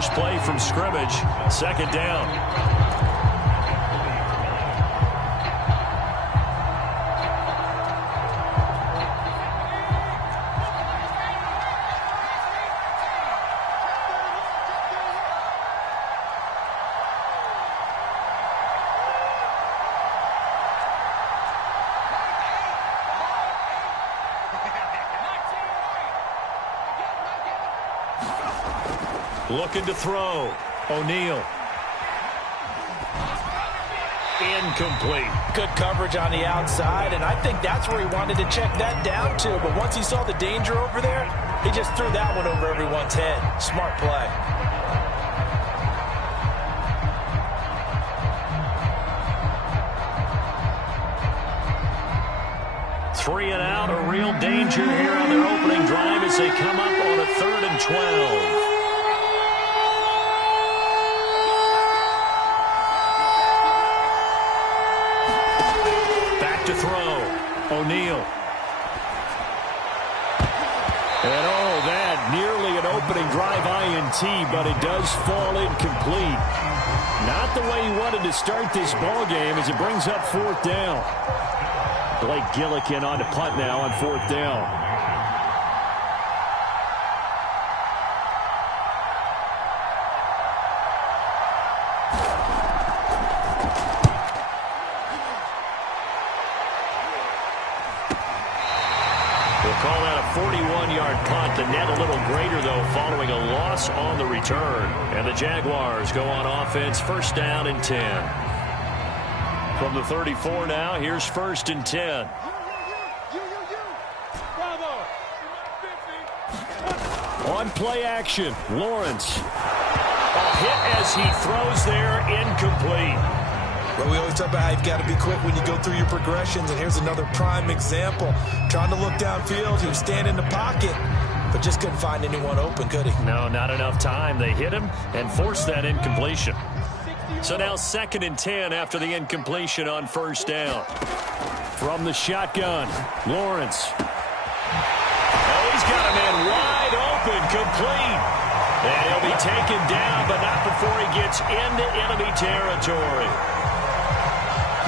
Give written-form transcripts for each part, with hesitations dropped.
first play from scrimmage. Second down. Looking to throw. O'Neal. Incomplete. Good coverage on the outside, and I think that's where he wanted to check that down to. But once he saw the danger over there, he just threw that one over everyone's head. Smart play. Three and out, a real danger here on their opening drive as they come up on a 3rd and 12. To throw. O'Neal. And that nearly an opening drive INT, but it does fall incomplete. Not the way he wanted to start this ball game as it brings up 4th down. Blake Gillikin on to punt now on 4th down. Call that a 41-yard punt. The net a little greater, though, following a loss on the return. And the Jaguars go on offense, 1st down and 10. From the 34 now, here's 1st and 10. On play action, Lawrence. A hit as he throws there, incomplete. Well, we always talk about how you've got to be quick when you go through your progressions, and here's another prime example. Trying to look downfield, he was standing in the pocket, but just couldn't find anyone open, could he? No, not enough time. They hit him and forced that incompletion. So now 2nd and 10 after the incompletion on 1st down. From the shotgun, Lawrence. Oh, he's got a man wide open, complete. And he'll be taken down, but not before he gets into enemy territory.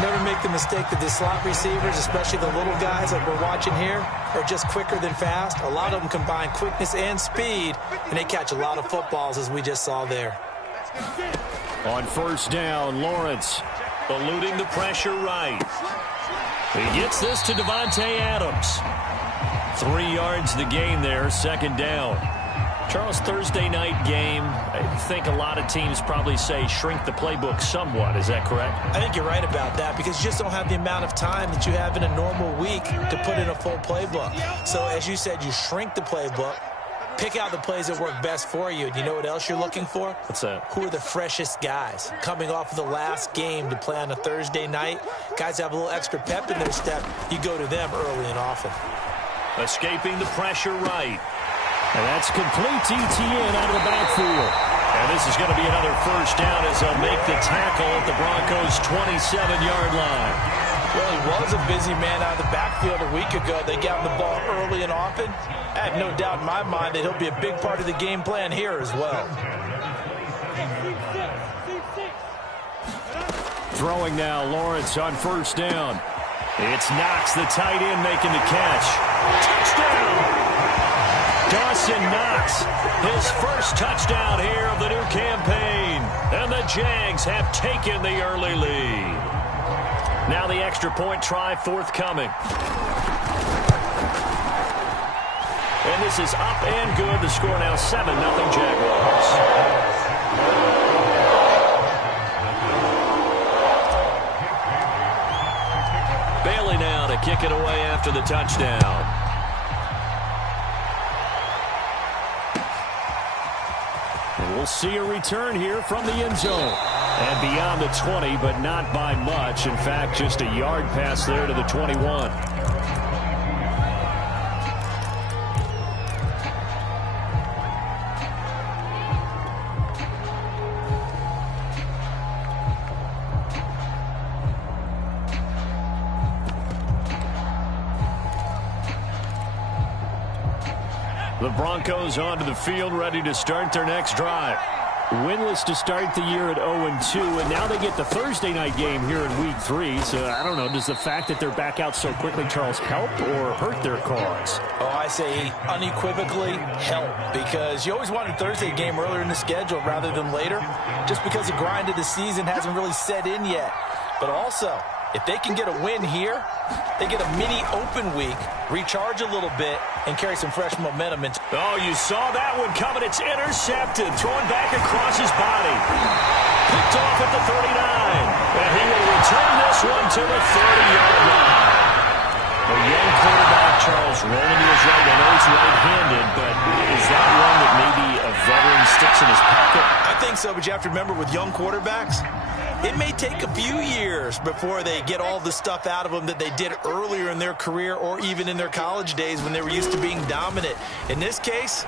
Never make the mistake that the slot receivers, especially the little guys like we're watching here, are just quicker than fast. A lot of them combine quickness and speed, and they catch a lot of footballs, as we just saw there. On 1st down, Lawrence eluding the pressure right. He gets this to Davante Adams. 3 yards the gain there, 2nd down. Charles, Thursday night game, I think a lot of teams probably say shrink the playbook somewhat. Is that correct? I think you're right about that because you just don't have the amount of time that you have in a normal week to put in a full playbook. So, as you said, you shrink the playbook, pick out the plays that work best for you. And you know what else you're looking for? What's that? Who are the freshest guys coming off of the last game to play on a Thursday night? Guys have a little extra pep in their step. You go to them early and often. Escaping the pressure right. And that's complete to Etienne out of the backfield. And this is going to be another 1st down as they'll make the tackle at the Broncos' 27-yard line. Well, he was a busy man out of the backfield a week ago. They got him the ball early and often. I have no doubt in my mind that he'll be a big part of the game plan here as well. Throwing now, Lawrence on 1st down. It's Knox, the tight end, making the catch. Touchdown! Dawson Knox, his first touchdown here of the new campaign. And the Jags have taken the early lead. Now the extra point try forthcoming. And this is up and good. The score now 7-0 Jaguars. Bailey now to kick it away after the touchdown. We'll see a return here from the end zone. And beyond the 20, but not by much. In fact, just a yard pass there to the 21. The Broncos onto the field, ready to start their next drive. Winless to start the year at 0-2, and now they get the Thursday night game here in Week 3. So, I don't know, does the fact that they're back out so quickly, Charles, help or hurt their cause? Oh, I say unequivocally help, because you always wanted a Thursday game earlier in the schedule rather than later, just because the grind of the season hasn't really set in yet. But also, if they can get a win here, they get a mini open week, recharge a little bit, and carry some fresh momentum. Oh, you saw that one coming. It's intercepted. Thrown back across his body. Picked off at the 39. And he will return this one to the 30-yard line. A young quarterback, Charles, rolling to his right. I know he's right-handed, but is that one that maybe a veteran sticks in his pocket? I think so, but you have to remember with young quarterbacks, it may take a few years before they get all the stuff out of them that they did earlier in their career or even in their college days when they were used to being dominant. In this case,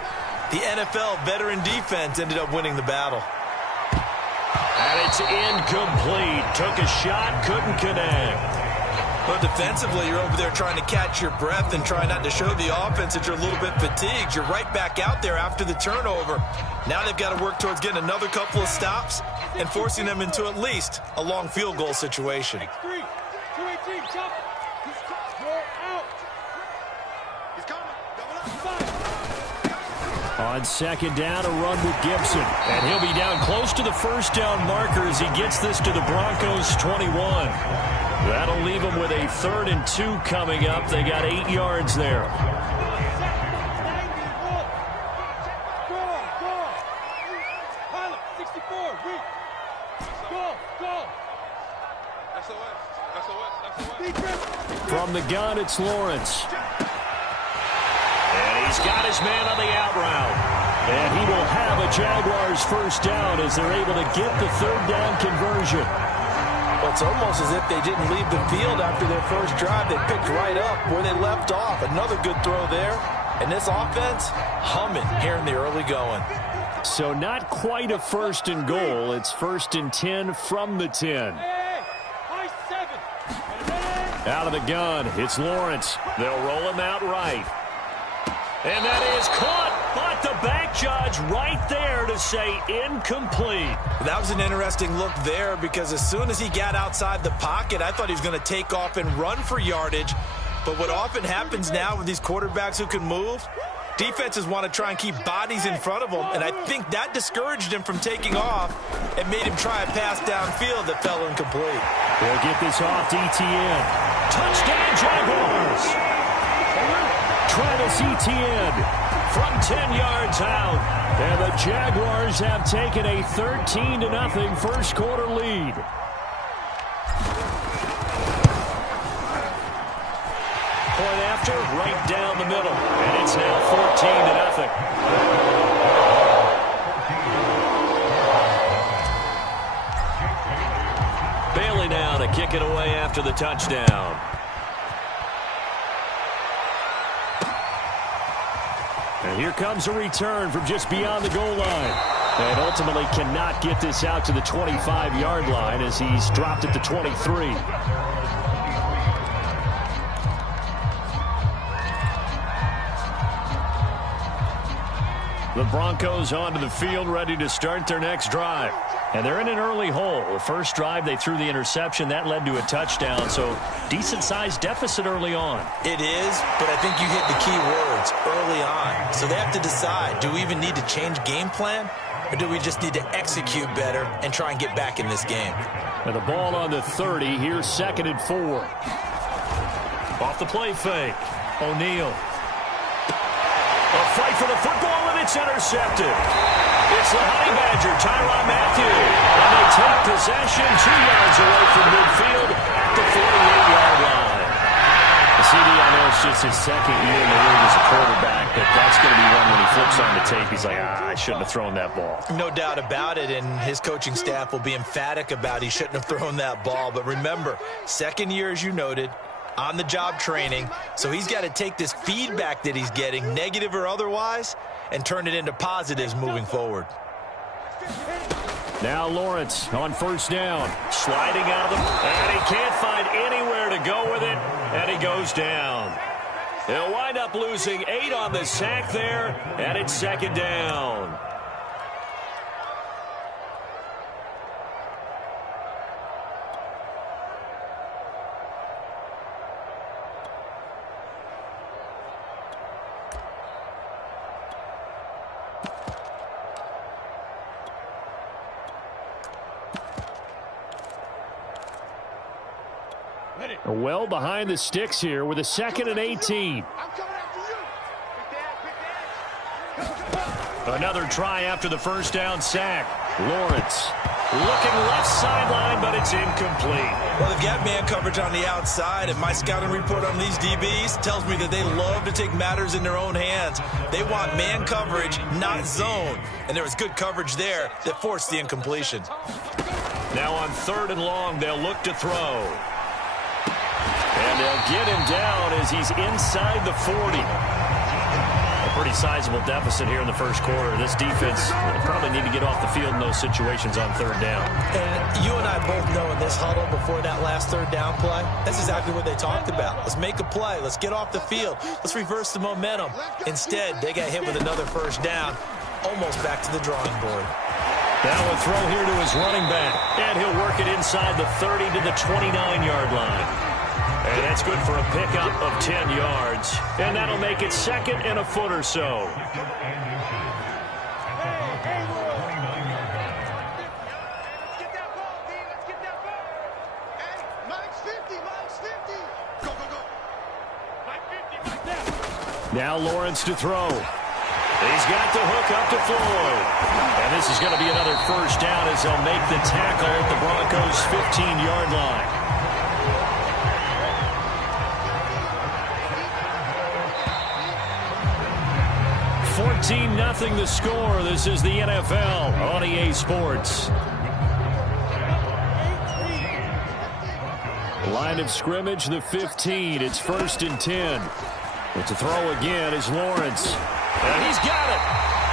the NFL veteran defense ended up winning the battle. And it's incomplete. Took a shot, couldn't connect. But defensively, you're over there trying to catch your breath and try not to show the offense that you're a little bit fatigued. You're right back out there after the turnover. Now they've got to work towards getting another couple of stops and forcing them into at least a long field goal situation. On second down, a run with Gibson. And he'll be down close to the first down marker as he gets this to the Broncos' 21. That'll leave them with a 3rd and 2 coming up. They got 8 yards there. From the gun, it's Lawrence. And he's got his man on the out route. And he will have a Jaguars first down as they're able to get the 3rd down conversion. Well, it's almost as if they didn't leave the field after their first drive. They picked right up where they left off. Another good throw there. And this offense, humming here in the early going. So not quite a 1st and goal. It's 1st and 10 from the 10. Out of the gun, it's Lawrence. They'll roll him out right. And that is caught, but the back judge right there to say incomplete. That was an interesting look there because as soon as he got outside the pocket, I thought he was going to take off and run for yardage. But what often happens now with these quarterbacks who can move, defenses want to try and keep bodies in front of them, and I think that discouraged him from taking off and made him try a pass downfield that fell incomplete. They'll get this off to Etienne. Touchdown, Jaguars! Travis Etienne from 10 yards out. And the Jaguars have taken a 13-0 first quarter lead. Point after, right down the middle. And it's now 14-0. Bailey now to kick it away after the touchdown. And here comes a return from just beyond the goal line. And ultimately cannot get this out to the 25-yard line as he's dropped at the 23. The Broncos onto the field, ready to start their next drive. And they're in an early hole. The first drive, they threw the interception. That led to a touchdown, so decent-sized deficit early on. It is, but I think you hit the key words early on. So they have to decide, do we even need to change game plan, or do we just need to execute better and try and get back in this game? And the ball on the 30. Here's 2nd and 4. Off the play fake. O'Neal. A fight for the football, and it's intercepted. It's the Honey Badger, Tyrann Mathieu. And they take possession 2 yards away from midfield at the 48-yard line. CD, I know it's just his 2nd year in the league as a quarterback, but that's going to be one when he flips on the tape. He's like, I shouldn't have thrown that ball. No doubt about it, and his coaching staff will be emphatic about he shouldn't have thrown that ball. But remember, 2nd year, as you noted, on-the-job training, so he's got to take this feedback that he's getting, negative or otherwise, and turn it into positives moving forward. Now Lawrence on first down, sliding out of the, and he can't find anywhere to go with it, and he goes down. He'll wind up losing 8 on the sack there, and it's 2nd down. Well behind the sticks here with a 2nd and 18. Another try after the first down sack. Lawrence looking left sideline, but it's incomplete. Well, they've got man coverage on the outside, and my scouting report on these DBs tells me that they love to take matters in their own hands. They want man coverage, not zone. And there was good coverage there that forced the incompletion. Now on 3rd and long, they'll look to throw. And they'll get him down as he's inside the 40. A pretty sizable deficit here in the first quarter. This defense will probably need to get off the field in those situations on 3rd down. And you and I both know in this huddle before that last 3rd down play, that's exactly what they talked about. Let's make a play. Let's get off the field. Let's reverse the momentum. Instead, they got hit with another first down, almost back to the drawing board. Now a throw here to his running back. And he'll work it inside the 30 to the 29-yard line. And that's good for a pickup of 10 yards. And that'll make it 2nd and a foot or so. Now Lawrence to throw. He's got the hook up to Floyd. And this is going to be another first down as they'll make the tackle at the Broncos' 15-yard line. 14-0 the score. This is the NFL on EA Sports. Line of scrimmage, the 15. It's 1st and 10. But to throw again is Lawrence. And he's got it.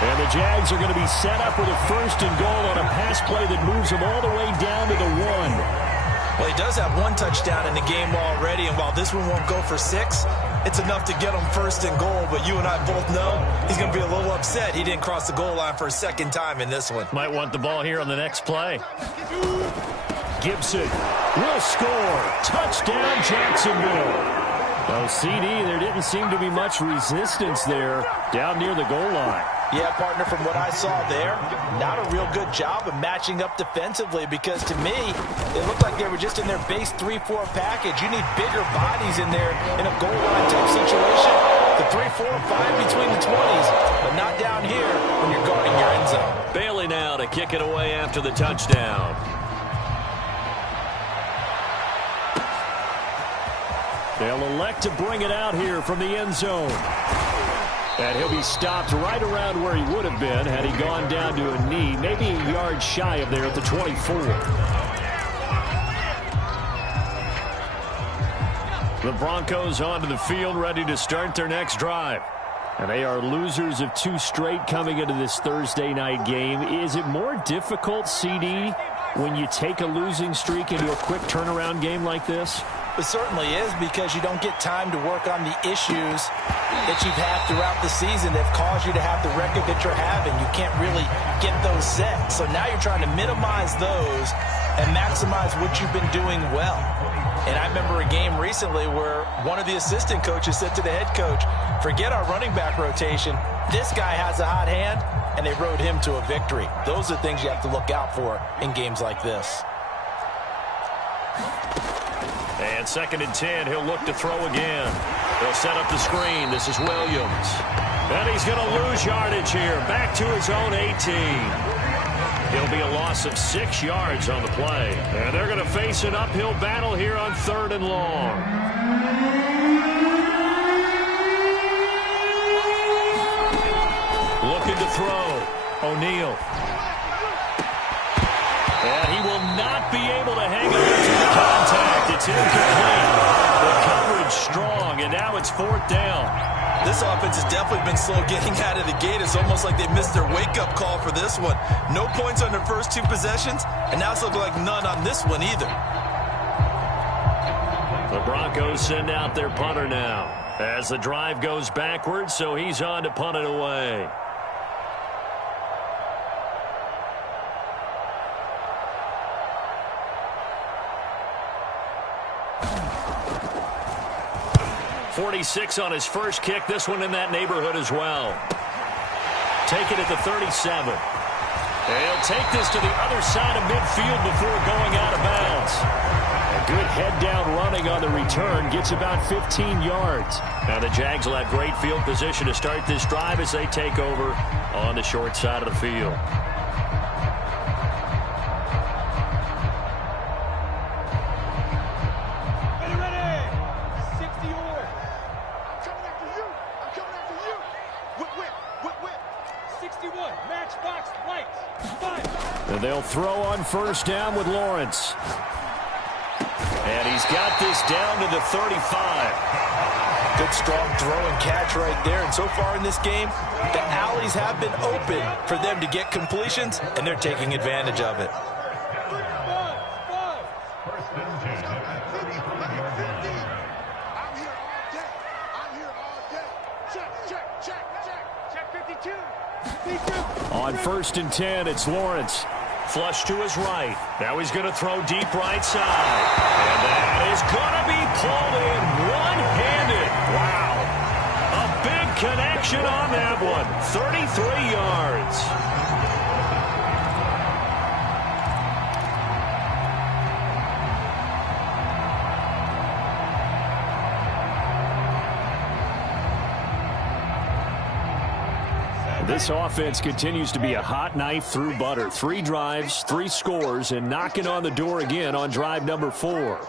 And the Jags are going to be set up with a 1st and goal on a pass play that moves them all the way down to the 1. Well, he does have 1 touchdown in the game already, and while this one won't go for 6, it's enough to get him 1st and goal. But you and I both know he's going to be a little upset he didn't cross the goal line for a 2nd time in this one. Might want the ball here on the next play. Gibson will score. Touchdown, Jacksonville. Well, CD, there didn't seem to be much resistance there down near the goal line. Yeah, partner, from what I saw there, not a real good job of matching up defensively because to me, it looked like they were just in their base 3-4 package. You need bigger bodies in there in a goal line type situation. The 3, 4, 5 between the 20s, but not down here when you're guarding your end zone. Bailey now to kick it away after the touchdown. They'll elect to bring it out here from the end zone. And he'll be stopped right around where he would have been had he gone down to a knee, maybe a yard shy of there at the 24. The Broncos onto the field, ready to start their next drive. And they are losers of 2 straight coming into this Thursday night game. Is it more difficult, CD, when you take a losing streak into a quick turnaround game like this? It certainly is, because you don't get time to work on the issues that you've had throughout the season that have caused you to have the record that you're having. You can't really get those set. So now you're trying to minimize those and maximize what you've been doing well. And I remember a game recently where one of the assistant coaches said to the head coach, forget our running back rotation. This guy has a hot hand, and they rode him to a victory. Those are things you have to look out for in games like this. And 2nd and 10, he'll look to throw again. They'll set up the screen. This is Williams. And he's going to lose yardage here. Back to his own 18. He'll be a loss of 6 yards on the play. And they're going to face an uphill battle here on 3rd and long. Looking to throw. O'Neal. And he will not be able to hang on to the contact. It's incomplete. The coverage strong, and now it's 4th down. This offense has definitely been slow getting out of the gate. It's almost like they missed their wake-up call for this one. No points on their first 2 possessions, and now it's looking like none on this one either. The Broncos send out their punter now as the drive goes backwards, so he's on to punt it away. .46 on his first kick. This one in that neighborhood as well. Take it at the 37. He'll take this to the other side of midfield before going out of bounds. A Good head-down running on the return. Gets about 15 yards. Now the Jags will have great field position to start this drive as they take over on the short side of the field. And they'll throw on first down with Lawrence. And he's got this down to the 35. Good strong throw and catch right there. And so far in this game, the alleys have been open for them to get completions, and they're taking advantage of it. On 1st and 10, it's Lawrence. Flush to his right. Now he's going to throw deep right side. And that is going to be pulled in one-handed. Wow. A big connection on that one. 33 yards. This offense continues to be a hot knife through butter. 3 drives, 3 scores, and knocking on the door again on drive number 4.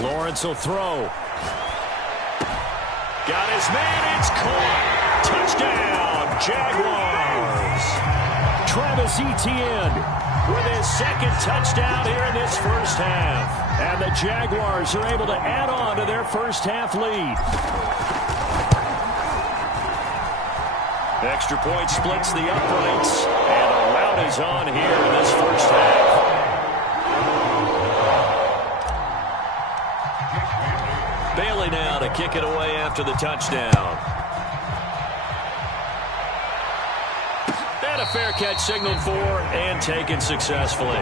Lawrence will throw. Got his man. It's caught. Touchdown, Jaguars. Travis Etienne with his 2nd touchdown here in this first half. And the Jaguars are able to add on to their first half lead. Extra point splits the uprights, and the rout is on here in this first half. Bailey now to kick it away after the touchdown. And a fair catch signaled for and taken successfully.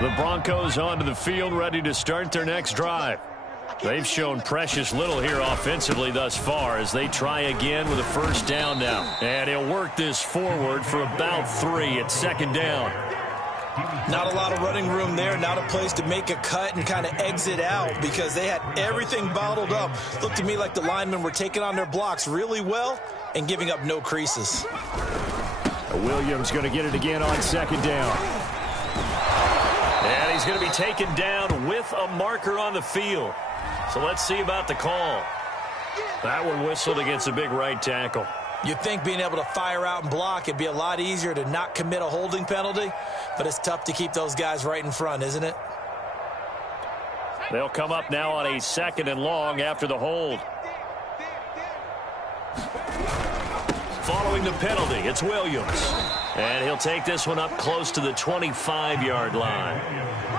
The Broncos onto the field, ready to start their next drive. They've shown precious little here offensively thus far as they try again with a first down now. And he'll work this forward for about 3 at 2nd down. Not a lot of running room there, not a place to make a cut and kind of exit out because they had everything bottled up. Looked to me like the linemen were taking on their blocks really well and giving up no creases. Williams going to get it again on 2nd down. And he's going to be taken down with a marker on the field. So let's see about the call. That one whistled against a big right tackle. You'd think being able to fire out and block, it'd be a lot easier to not commit a holding penalty, but it's tough to keep those guys right in front, isn't it? They'll come up now on a 2nd and long after the hold. Following the penalty, it's Williams. And he'll take this one up close to the 25-yard line.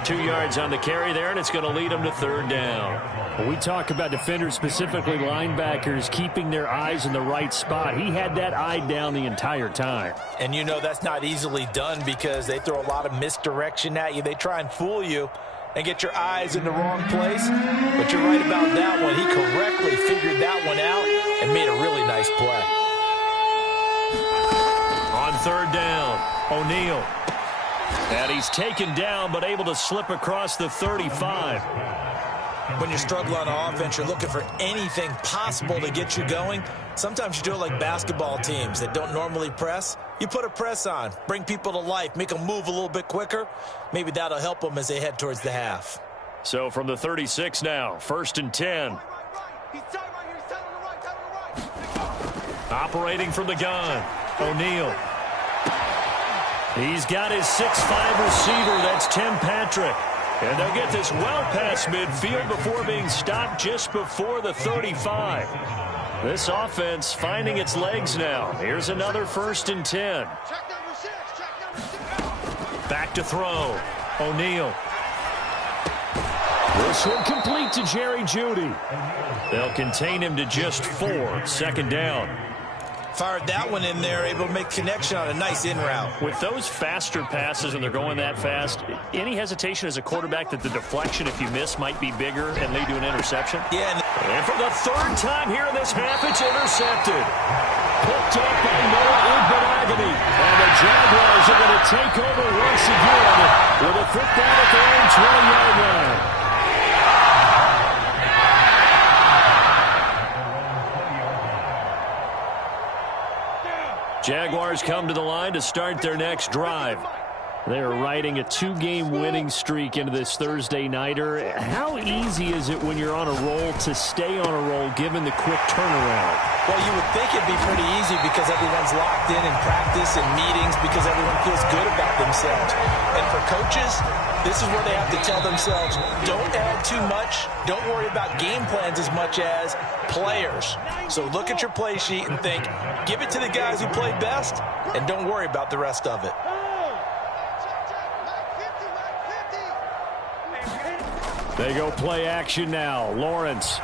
2 yards on the carry there, and it's going to lead him to 3rd down. When we talk about defenders, specifically linebackers, keeping their eyes in the right spot, he had that eye down the entire time. And you know that's not easily done because they throw a lot of misdirection at you. They try and fool you and get your eyes in the wrong place. But you're right about that one. He correctly figured that one out and made a really nice play. On 3rd down, O'Neal. And he's taken down but able to slip across the 35. When you're struggling on offense, you're looking for anything possible to get you going. Sometimes you do it like basketball teams that don't normally press. You put a press on, bring people to life, make them move a little bit quicker. Maybe that'll help them as they head towards the half. So from the 36 now, 1st and 10. Operating from the gun, O'Neal. He's got his 6'5" receiver, that's Tim Patrick. And they'll get this well past midfield before being stopped just before the 35. This offense finding its legs now. Here's another 1st and 10. Back to throw, O'Neal. This one complete to Jerry Jeudy. They'll contain him to just 4, 2nd down. Fired that one in there, able to make connection on a nice in route. With those faster passes and they're going that fast, any hesitation as a quarterback that the deflection, if you miss, might be bigger and lead to an interception? Yeah. And for the 3rd time here in this half, it's intercepted. Picked up by Noah Igbinoghene. And the Jaguars are going to take over once again with a 5th down at their own 20-yard line. Jaguars come to the line to start their next drive. They are riding a 2-game winning streak into this Thursday nighter. How easy is it when you're on a roll to stay on a roll given the quick turnaround? Well, you would think it'd be pretty easy because everyone's locked in practice and meetings because everyone feels good about themselves. And for coaches, this is where they have to tell themselves, don't add too much. Don't worry about game plans as much as players. So look at your play sheet and think, give it to the guys who play best, and don't worry about the rest of it. They go play action now. Lawrence.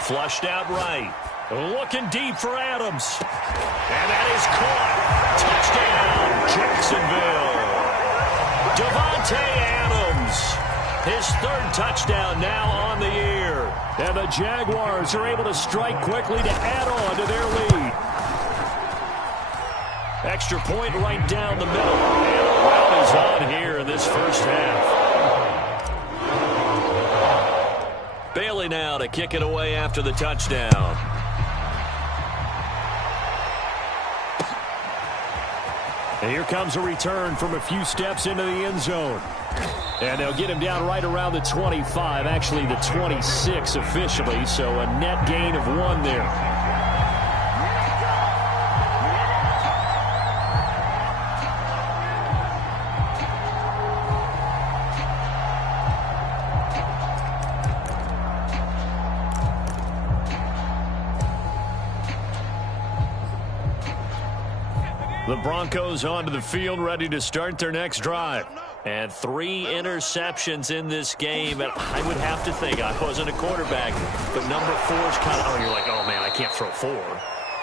Flushed out right. Looking deep for Adams. And that is caught. Touchdown, Jacksonville. Davante Adams. His 3rd touchdown now on the year. And the Jaguars are able to strike quickly to add on to their lead. Extra point right down the middle. And the rout is on here in this first half. Bailey now to kick it away after the touchdown. And here comes a return from a few steps into the end zone. And they'll get him down right around the 25, actually the 26 officially, so a net gain of 1 there. The Broncos onto the field, ready to start their next drive. And 3 interceptions in this game. And I would have to think, I wasn't a quarterback, but number 4 is kind of, oh, you're like, oh, man, I can't throw 4.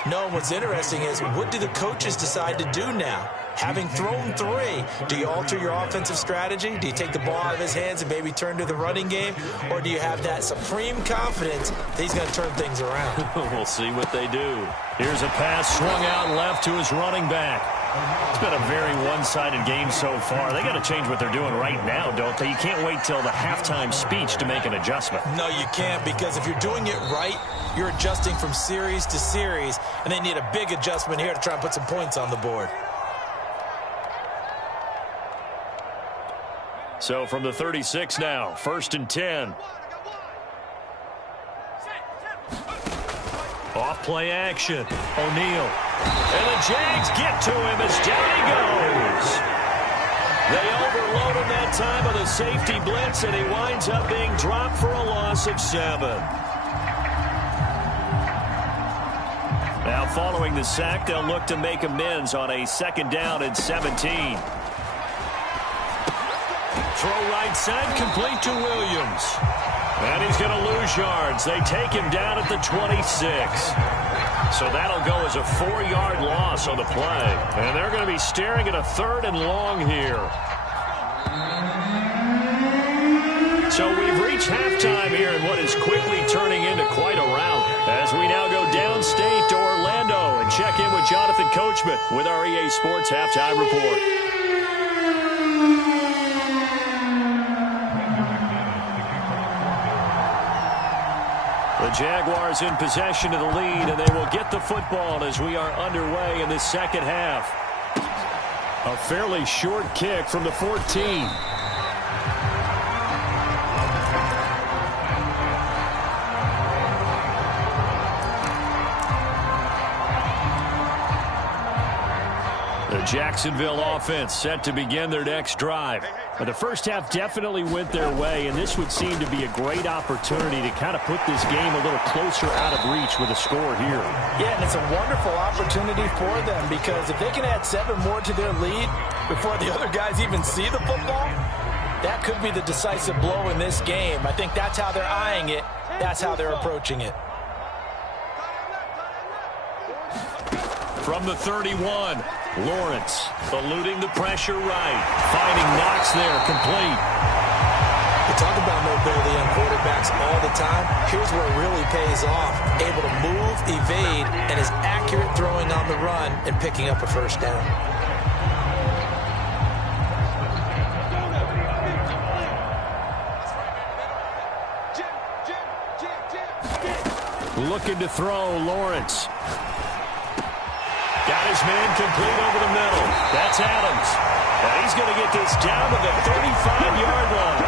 No, what's interesting is, what do the coaches decide to do now? Having thrown 3, do you alter your offensive strategy? Do you take the ball out of his hands and maybe turn to the running game? Or do you have that supreme confidence that he's going to turn things around? We'll see what they do. Here's a pass swung out left to his running back. It's been a very one-sided game so far. They got to change what they're doing right now, don't they? You can't wait till the halftime speech to make an adjustment. No, you can't, because if you're doing it right, you're adjusting from series to series, and they need a big adjustment here to try and put some points on the board. So from the 36 now, 1st and 10. Off play action. O'Neal. And the Jags get to him as down he goes. They overload him that time with a safety blitz, and he winds up being dropped for a loss of 7. Now following the sack, they'll look to make amends on a 2nd down and 17. Throw right side, complete to Williams. And he's going to lose yards. They take him down at the 26. So that'll go as a 4-yard loss on the play. And they're going to be staring at a 3rd and long here. So we've reached halftime here in what is quickly turning into quite a rout. As we now go downstate to Orlando and check in with Jonathan Coachman with our EA Sports Halftime Report. The Jaguars in possession of the lead, and they will get the football as we are underway in the second half. A fairly short kick from the 14. The Jacksonville offense set to begin their next drive. The first half definitely went their way, and this would seem to be a great opportunity to kind of put this game a little closer out of reach with a score here. Yeah, and it's a wonderful opportunity for them because if they can add 7 more to their lead before the other guys even see the football, that could be the decisive blow in this game. I think that's how they're eyeing it. That's how they're approaching it. From the 31, Lawrence eluding the pressure right. Finding Knox there, complete. We talk about mobility on quarterbacks all the time. Here's where it really pays off. Able to move, evade, and is accurate throwing on the run and picking up a first down. Looking to throw, Lawrence. Got his man complete over the middle. That's Adams. And he's going to get this down to the 35-yard line.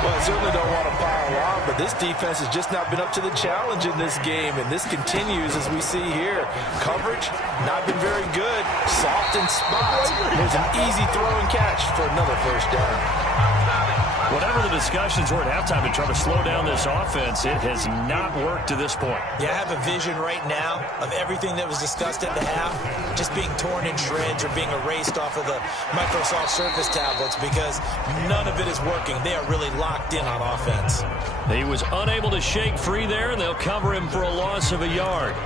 Well, I certainly don't want to pile on, but this defense has just not been up to the challenge in this game, and this continues as we see here. Coverage, not been very good. Soft in spots. There's an easy throw and catch for another first down. Whatever the discussions were at halftime to try to slow down this offense, it has not worked to this point. Yeah, I have a vision right now of everything that was discussed at the half just being torn in shreds or being erased off of the Microsoft Surface tablets because none of it is working. They are really locked in on offense. He was unable to shake free there, and they'll cover him for a loss of a yard.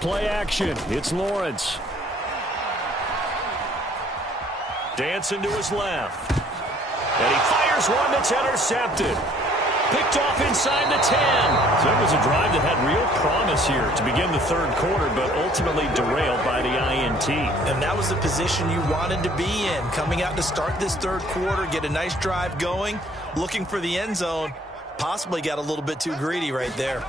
Play action. It's Lawrence. Dancing to his left. And he fires one that's intercepted. Picked off inside the 10. So it was a drive that had real promise here to begin the third quarter, but ultimately derailed by the INT. And that was the position you wanted to be in. Coming out to start this third quarter, get a nice drive going, looking for the end zone. Possibly got a little bit too greedy right there.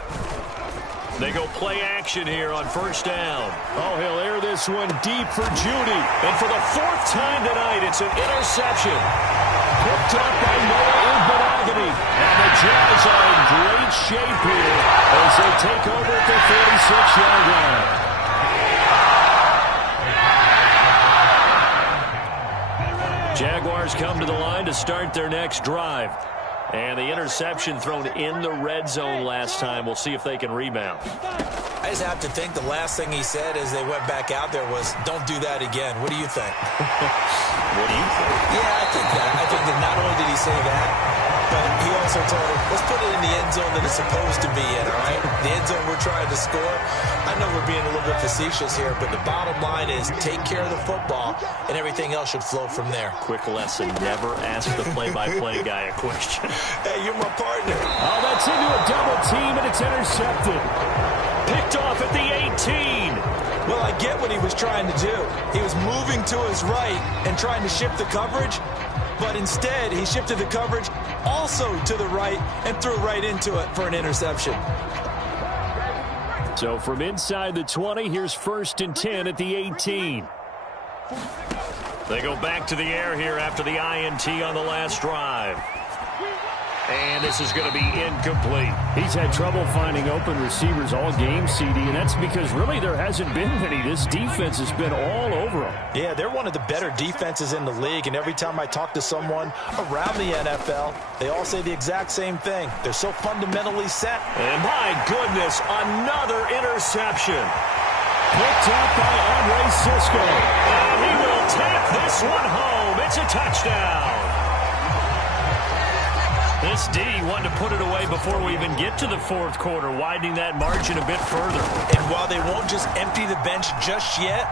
They go play action here on first down. Oh, he'll air this one deep for Judy. And for the 4th time tonight, it's an interception. Picked up by Noah Igbinoghene. And the Jazz are in great shape here as they take over at the 46-yard line. Jaguars come to the line to start their next drive. And the interception thrown in the red zone last time. We'll see if they can rebound. I just have to think the last thing he said as they went back out there was, don't do that again. What do you think? What do you think? Yeah, I think that. I think that not only did he say that, but he also told him, let's put it in the end zone that it's supposed to be in, all right? The end zone we're trying to score. I know we're being a little bit facetious here, but the bottom line is take care of the football, and everything else should flow from there. Quick lesson, never ask the play-by-play guy a question. Hey, you're my partner. Oh, that's into a double team, and it's intercepted. Picked off at the 18. Well, I get what he was trying to do. He was moving to his right and trying to shift the coverage, but instead he shifted the coverage also to the right and threw right into it for an interception. So from inside the 20, here's 1st and 10 at the 18. They go back to the air here after the INT on the last drive. And this is going to be incomplete. He's had trouble finding open receivers all game, CD, and that's because really there hasn't been any. This defense has been all over him. Yeah, they're one of the better defenses in the league, and every time I talk to someone around the NFL, they all say the exact same thing. They're so fundamentally set. And my goodness, another interception. Picked up by Andre Cisco. And he will tap this one home. It's a touchdown. This D wanted to put it away before we even get to the fourth quarter, widening that margin a bit further. And while they won't just empty the bench just yet,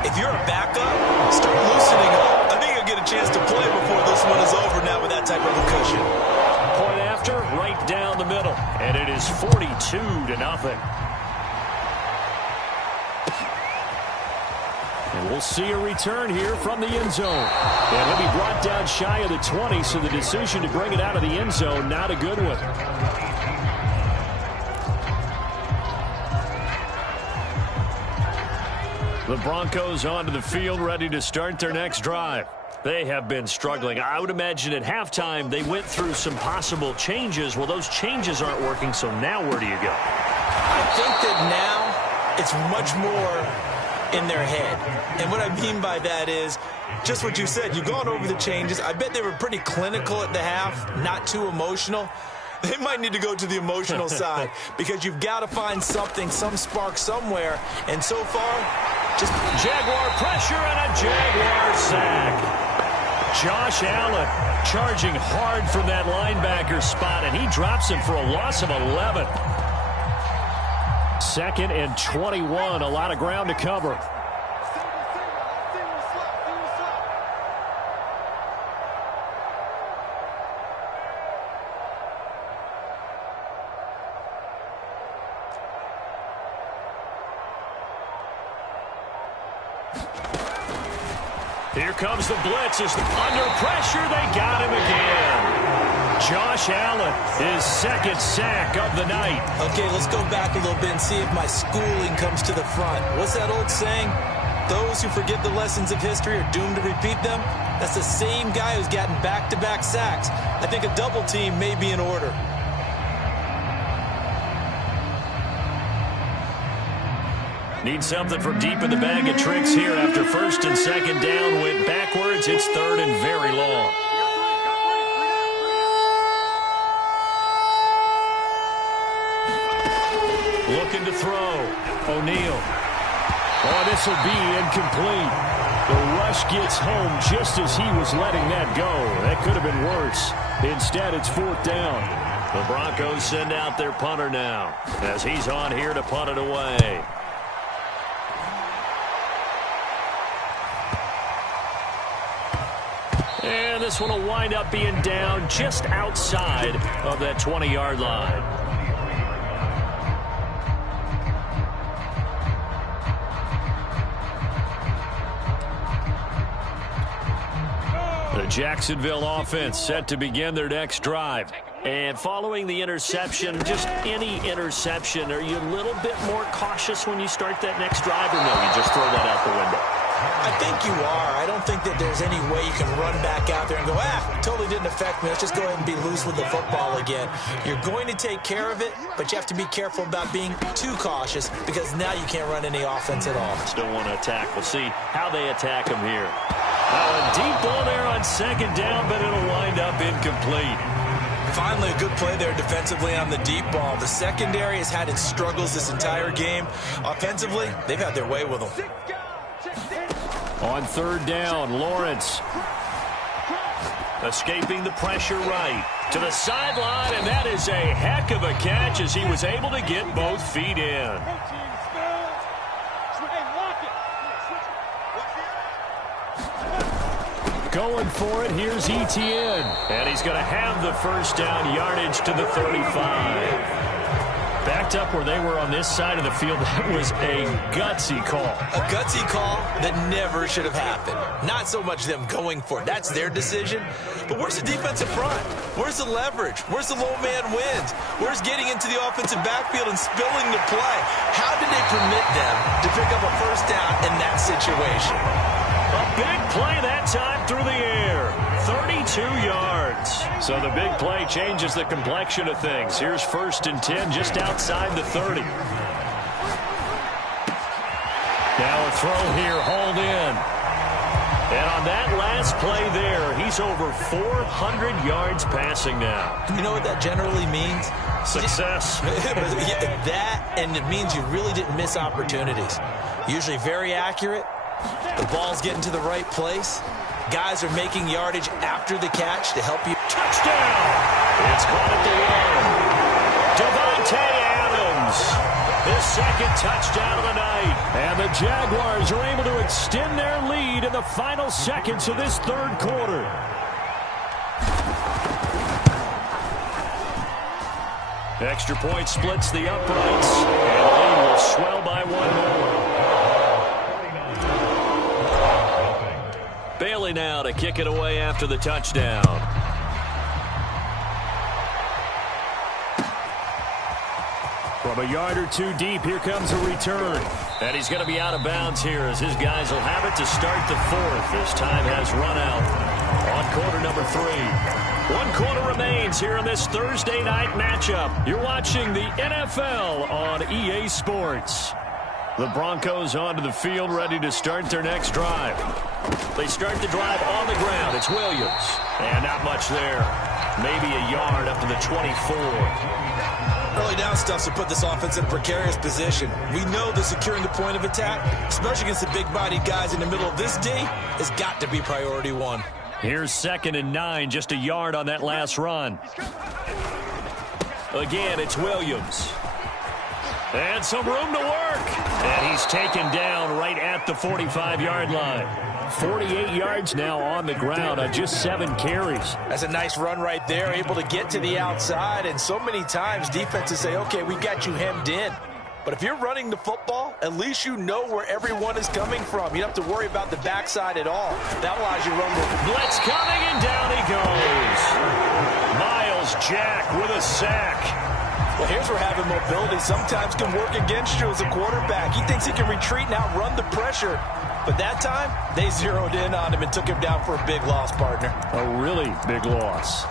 if you're a backup, start loosening up. I think you'll get a chance to play before this one is over now with that type of a cushion. Point after, right down the middle. And it is 42-0. And We'll see a return here from the end zone. And he'll be brought down shy of the 20, so the decision to bring it out of the end zone, not a good one. The Broncos onto the field, ready to start their next drive. They have been struggling. I would imagine at halftime they went through some possible changes. Well, those changes aren't working, so now where do you go? I think that now it's much more in their head. And what I mean by that is just what you said. You've gone over the changes. I bet they were pretty clinical at the half, not too emotional. They might need to go to the emotional side because you've got to find something, some spark somewhere. And so far, just Jaguar pressure and a Jaguar sack. Josh Allen charging hard from that linebacker spot, and he drops him for a loss of 11. 2nd and 21, a lot of ground to cover. Here comes the blitz. Is under pressure. They got him again. Josh Allen, his 2nd sack of the night. Okay, let's go back a little bit and see if my schooling comes to the front. What's that old saying? Those who forget the lessons of history are doomed to repeat them. That's the same guy who's gotten back-to-back sacks. I think a double team may be in order. Need something from deep in the bag of tricks here after 1st and 2nd down. Went backwards. It's 3rd and very long. Looking to throw. O'Neal. Oh, this will be incomplete. The rush gets home just as he was letting that go. That could have been worse. Instead, it's 4th down. The Broncos send out their punter now as he's on here to punt it away. And this one will wind up being down just outside of that 20-yard line. The Jacksonville offense set to begin their next drive. And following the interception, just any interception, are you a little bit more cautious when you start that next drive, or no, you just throw that out the window? I think you are. I don't think that there's any way you can run back out there and go, totally didn't affect me. Let's just go ahead and be loose with the football again. You're going to take care of it, but you have to be careful about being too cautious because now you can't run any offense at all. Still want to attack. We'll see how they attack him here. A deep ball there on 2nd down, but it'll wind up incomplete. Finally, a good play there defensively on the deep ball. The secondary has had its struggles this entire game. Offensively, they've had their way with them. On 3rd down, Lawrence. Escaping the pressure right to the sideline, and that is a heck of a catch as he was able to get both feet in. Going for it, here's Etienne. And he's going to have the 1st down yardage to the 35. Backed up where they were on this side of the field. That was a gutsy call. A gutsy call that never should have happened. Not so much them going for it. That's their decision. But where's the defensive front? Where's the leverage? Where's the low man wins? Where's getting into the offensive backfield and spilling the play? How did they permit them to pick up a 1st down in that situation? A big play that time through the air. 32 yards. So the big play changes the complexion of things. Here's 1st and 10 just outside the 30. Now a throw here, hauled in. And on that last play there, he's over 400 yards passing now. You know what that generally means? Success. That, and it means you really didn't miss opportunities. Usually very accurate. The ball's getting to the right place. Guys are making yardage after the catch to help you. Touchdown! It's caught at the 1. Davante Adams. His 2nd touchdown of the night. And the Jaguars are able to extend their lead in the final seconds of this 3rd quarter. Extra point splits the uprights. And the lead will swell by 1 more. Bailey now to kick it away after the touchdown. From a yard or two deep, here comes a return. And he's going to be out of bounds here as his guys will have it to start the fourth. This time has run out on quarter number 3. 1 quarter remains here in this Thursday night matchup. You're watching the NFL on EA Sports. The Broncos onto the field ready to start their next drive. They start the drive on the ground. It's Williams. And not much there. Maybe a yard up to the 24. Early down stuff to put this offense in a precarious position. We know that securing the point of attack, especially against the big-bodied guys in the middle of this D, has got to be priority 1. Here's 2nd and 9, just a yard on that last run. Again, it's Williams. And some room to work. And he's taken down right at the 45-yard line. 48 yards now on the ground on just 7 carries. That's a nice run right there, able to get to the outside. And so many times defenses say, okay, we got you hemmed in. But if you're running the football, at least you know where everyone is coming from. You don't have to worry about the backside at all. That allows you to run the blitz coming, and down he goes. Myles Jack with a sack. Well, here's where having mobility sometimes can work against you as a quarterback. He thinks he can retreat and outrun the pressure. But that time, they zeroed in on him and took him down for a big loss, partner. A really big loss.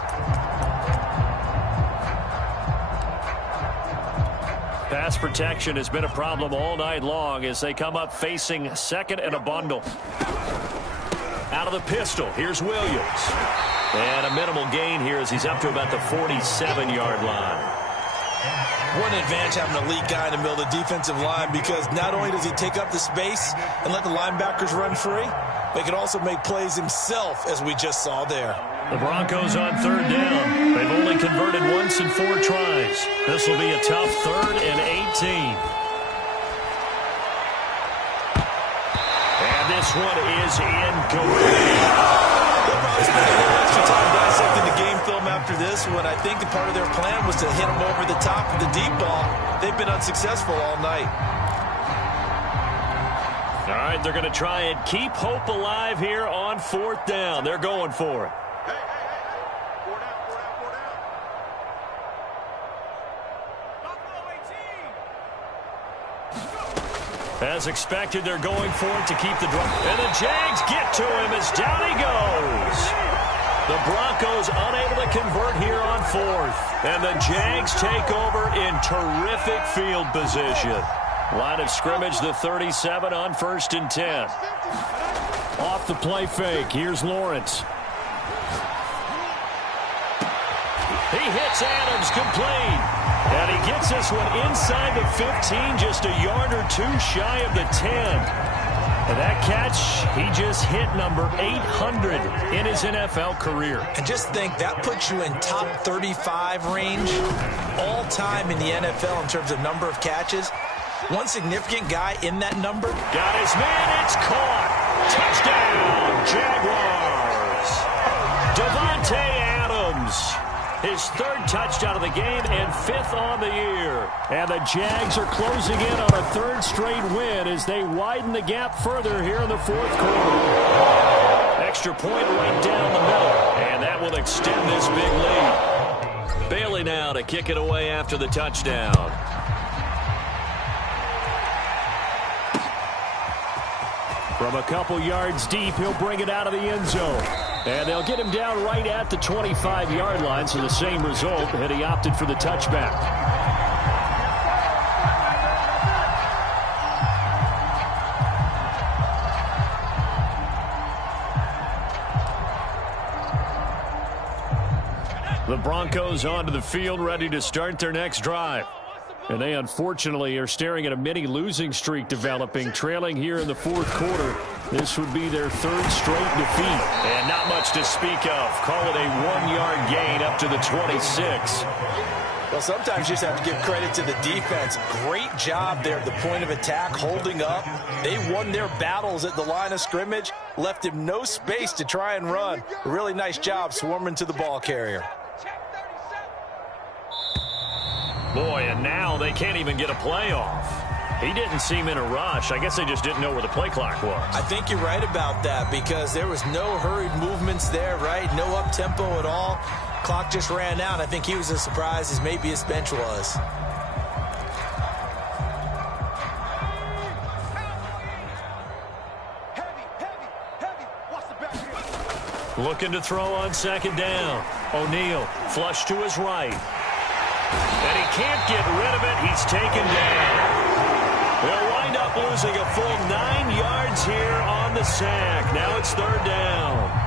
Pass protection has been a problem all night long as they come up facing 2nd and a bundle. Out of the pistol, here's Williams. And a minimal gain here as he's up to about the 47-yard line. What an advantage having an elite guy in the middle of the defensive line, because not only does he take up the space and let the linebackers run free, but he can also make plays himself, as we just saw there. The Broncos on 3rd down. They've only converted once in 4 tries. This will be a tough 3rd and 18. And this one is incomplete. They'll probably spend a little extra time dissecting the game film after this one. I think that part of their plan was to hit them over the top of the deep ball. They've been unsuccessful all night. All right, they're going to try and keep hope alive here on 4th down. They're going for it. As expected, they're going for it to keep the drive. And the Jags get to him as down he goes. The Broncos unable to convert here on 4th. And the Jags take over in terrific field position. Line of scrimmage, the 37 on 1st and 10. Off the play fake, here's Lawrence. He hits Adams, complete. And he gets this one inside the 15, just a yard or 2 shy of the 10. And that catch, he just hit number 800 in his NFL career. And just think, that puts you in top 35 range all time in the NFL in terms of number of catches. One significant guy in that number. Got his man, it's caught. Touchdown, Jaguars. Davante Adams. His 3rd touchdown of the game and 5th on the year. And the Jags are closing in on a 3rd straight win as they widen the gap further here in the 4th quarter. Extra point right down the middle. And that will extend this big lead. Bailey now to kick it away after the touchdown. From a couple yards deep, he'll bring it out of the end zone. And they'll get him down right at the 25-yard line, so the same result, and he opted for the touchback. The Broncos onto the field, ready to start their next drive. And they, unfortunately, are staring at a mini losing streak developing, trailing here in the 4th quarter. This would be their 3rd straight defeat. And not much to speak of. Call it a 1-yard gain up to the 26. Well, sometimes you just have to give credit to the defense. Great job there at the point of attack, holding up. They won their battles at the line of scrimmage, left him no space to try and run. A really nice job swarming to the ball carrier. Boy, and now they can't even get a play off. He didn't seem in a rush. I guess they just didn't know where the play clock was. I think you're right about that because there was no hurried movements there, right? No up-tempo at all. Clock just ran out. I think he was as surprised as maybe his bench was. Looking to throw on second down. O'Neal flush to his right. And he can't get rid of it. He's taken down. They'll wind up losing a full 9 yards here on the sack. Now it's third down.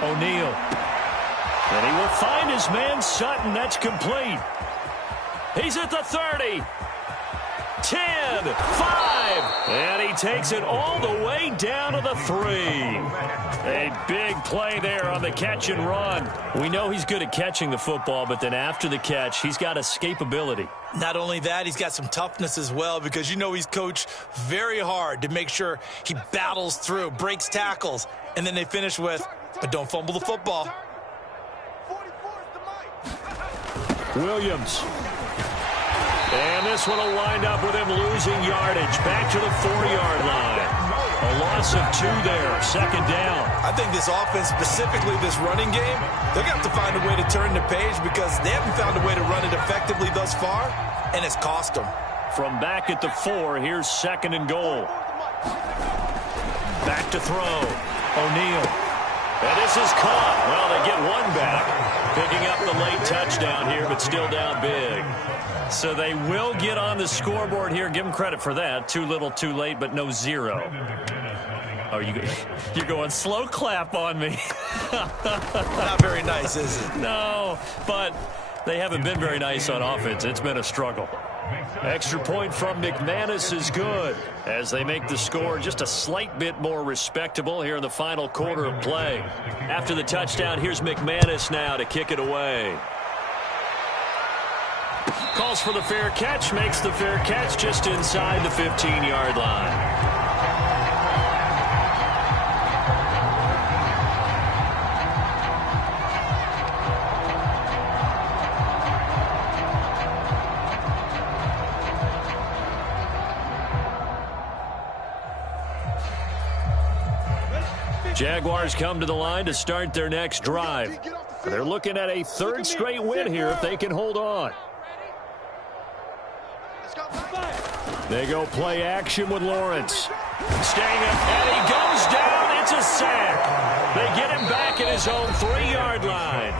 O'Neal. And he will find his man Sutton. That's complete. He's at the 30. 10, 5. And he takes it all the way down to the 3. A big play there on the catch and run. We know he's good at catching the football, but then after the catch, he's got escapability. Not only that, he's got some toughness as well because you know he's coached very hard to make sure he battles through, breaks tackles, and then they finish with, but don't fumble the football. Williams. And this one will wind up with him losing yardage. Back to the 4-yard line. A loss of 2 there. Second down. I think this offense, specifically this running game, they're going to have to find a way to turn the page because they haven't found a way to run it effectively thus far, and it's cost them. From back at the 4, here's second and goal. Back to throw. O'Neal. And this is caught. Well, they get one back. Picking up the late touchdown here, but still down big. So they will get on the scoreboard here. Give them credit for that. Too little, too late, but no 0. Oh, you're going slow clap on me. Not very nice, is it? No, but they haven't been very nice on offense. It's been a struggle. Extra point from McManus is good as they make the score just a slight bit more respectable here in the final quarter of play. After the touchdown, here's McManus now to kick it away. Calls for the fair catch, makes the fair catch just inside the 15-yard line. Jaguars come to the line to start their next drive. They're looking at a 3rd straight win here if they can hold on. They go play action with Lawrence. Staying up, and he goes down. It's a sack. They get him back at his own 3-yard line.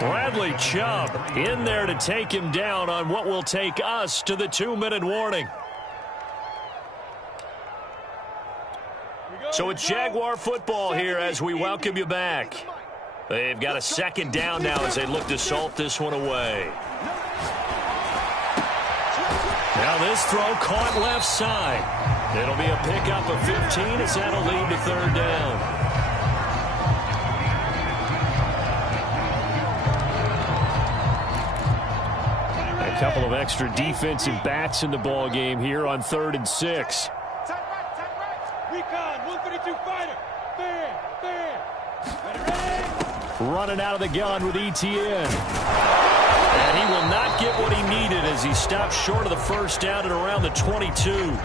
Bradley Chubb in there to take him down on what will take us to the 2-minute warning. So it's Jaguar football here as we welcome you back. They've got a second down now as they look to salt this one away. Now this throw caught left side. It'll be a pickup of 15 as that'll lead to 3rd down. A couple of extra defensive backs in the ball game here on 3rd and 6. Running out of the gun with Etienne. And he will not get what he needed as he stops short of the 1st down at around the 22.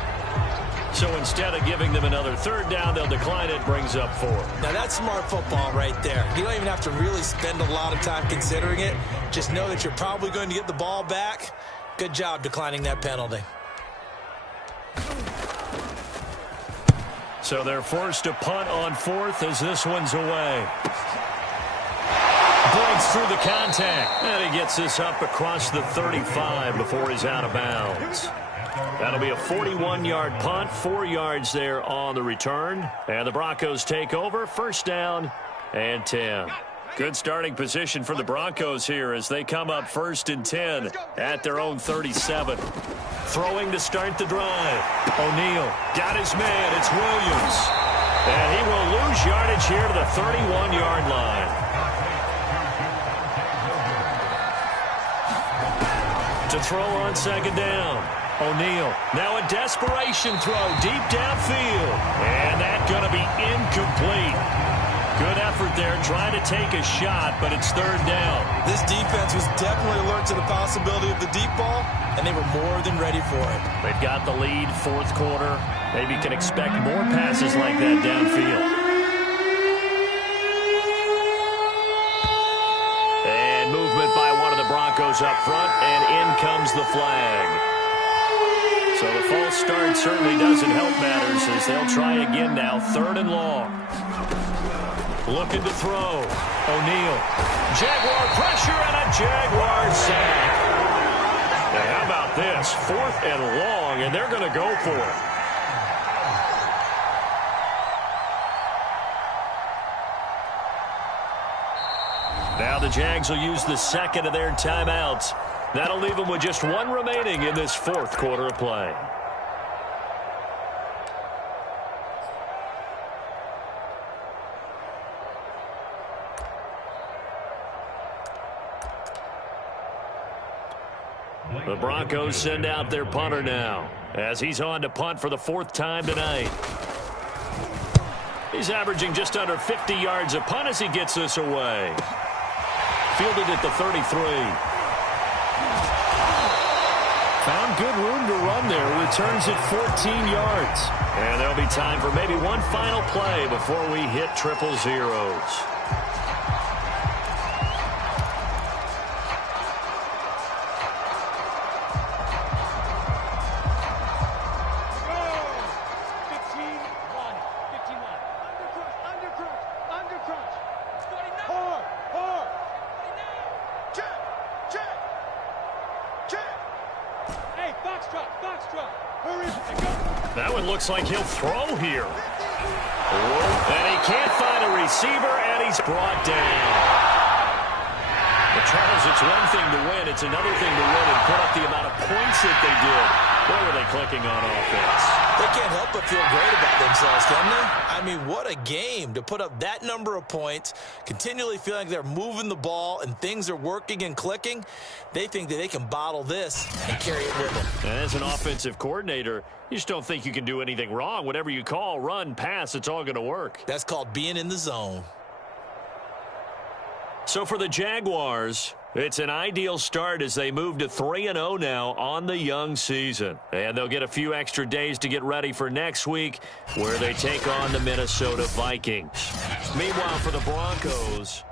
So instead of giving them another 3rd down, they'll decline it, brings up 4. Now that's smart football right there. You don't even have to really spend a lot of time considering it. Just know that you're probably going to get the ball back. Good job declining that penalty. So they're forced to punt on 4th as this one's away. Breaks through the contact. And he gets this up across the 35 before he's out of bounds. That'll be a 41-yard punt, 4 yards there on the return. And the Broncos take over, 1st down and 10. Good starting position for the Broncos here as they come up 1st and 10 at their own 37. Throwing to start the drive. O'Neal got his man. It's Williams. And he will lose yardage here to the 31-yard line. To throw on 2nd down. O'Neal, now a desperation throw deep downfield. And that's going to be incomplete. Good effort there, trying to take a shot, but it's 3rd down. This defense was definitely alert to the possibility of the deep ball, and they were more than ready for it. They've got the lead, 4th quarter. Maybe can expect more passes like that downfield. And movement by one of the Broncos up front, and in comes the flag. So the false start certainly doesn't help matters as they'll try again now, 3rd and long. Looking to throw. O'Neal. Jaguar pressure and a Jaguar sack. Now how about this? 4th and long, and they're going to go for it. Now the Jags will use the 2nd of their timeouts. That'll leave them with just 1 remaining in this 4th quarter of play. The Broncos send out their punter now as he's on to punt for the 4th time tonight. He's averaging just under 50 yards a punt as he gets this away. Fielded at the 33. Found good room to run there. Returns at 14 yards. And there'll be time for maybe one final play before we hit 000. That one looks like he'll throw here. And he can't find a receiver, and he's brought down. But Charles, it's one thing to win. It's another thing to win and put up the amount of points that they did. Boy, were they clicking on offense. They can't help but feel great about themselves, can they? I mean, what a game to put up that number of points, continually feeling like they're moving the ball and things are working and clicking. They think that they can bottle this and carry it with them. And as an offensive coordinator, you just don't think you can do anything wrong. Whatever you call, run, pass, it's all going to work. That's called being in the zone. So for the Jaguars, it's an ideal start as they move to 3-0 now on the young season. And they'll get a few extra days to get ready for next week where they take on the Minnesota Vikings. Meanwhile, for the Broncos,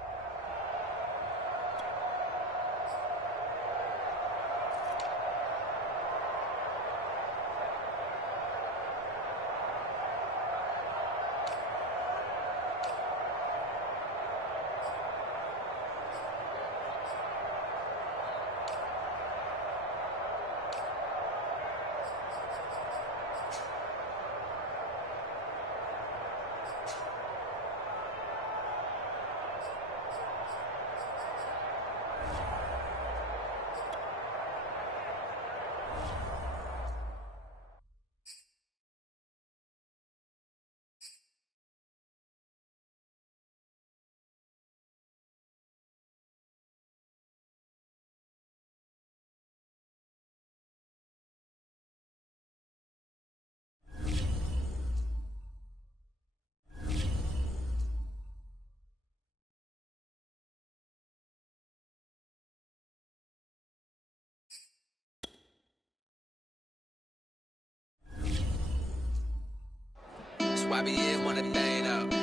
YBN want a thing up.